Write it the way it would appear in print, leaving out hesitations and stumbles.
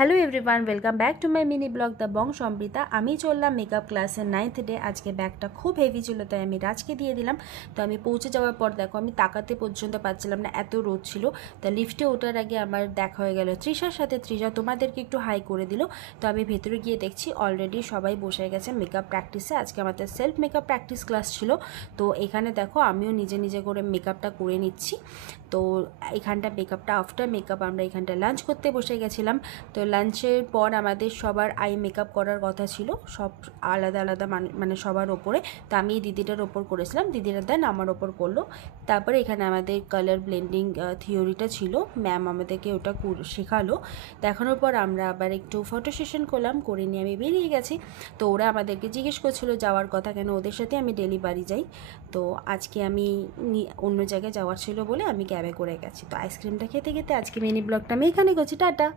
Hello everyone, welcome back to my mini blog the Bong Samrita. আমি চললাম makeup ক্লাসের 9th day. আজকে ব্যাগটা খুব হেভি ছিল, তাই আমি রাজকে দিয়ে দিলাম। তো আমি পৌঁছে যাওয়ার পর দেখো আমি তাকাতে পর্যন্ত পাচ্ছিলাম না, এত রোদ ছিল। তা লিফটে ওঠার আগে আমার দেখা হয়ে গেল তৃষার সাথে। তৃষা তোমাদেরকে একটু হাই করে দিল। তো আমি ভেতরে গিয়ে দেখছি অলরেডি সবাই বসে গেছে মেকআপ প্র্যাকটিসে। আজকে আমাদের সেলফ মেকআপ প্র্যাকটিস ক্লাস ছিল। তো এখানে দেখো আমিও নিজে নিজে করে মেকআপটা করে নিচ্ছি। তো এখানটা মেকআপটা আফটার মেকআপ আমরা এখানটা লাঞ্চ করতে বসে গেছিলাম। তো লাঞ্চের পর আমাদের সবার আই মেকআপ করার কথা ছিল, সব আলাদা আলাদা মানে সবার ওপরে। তো আমি দিদিটার ওপর করেছিলাম, দিদিরা দেন আমার ওপর করলো। তারপরে এখানে আমাদের কালার ব্লেন্ডিং থিওরিটা ছিল, ম্যাম আমাদেরকে ওটা শেখালো। দেখানোর পর আমরা আবার একটু ফটো সেশন করলাম, করে নিয়ে আমি বেরিয়ে গেছি। তো ওরা আমাদেরকে জিজ্ঞেস করছিল যাওয়ার কথা, কেন ওদের সাথে আমি ডেলি বাড়ি যাই। তো আজকে আমি অন্য জায়গায় যাওয়ার ছিল বলে আমি ক্যাবে করে গেছি। তো আইসক্রিমটা খেতে খেতে আজকে মিনি ব্লগটা আমি এখানে করছি। টাটা।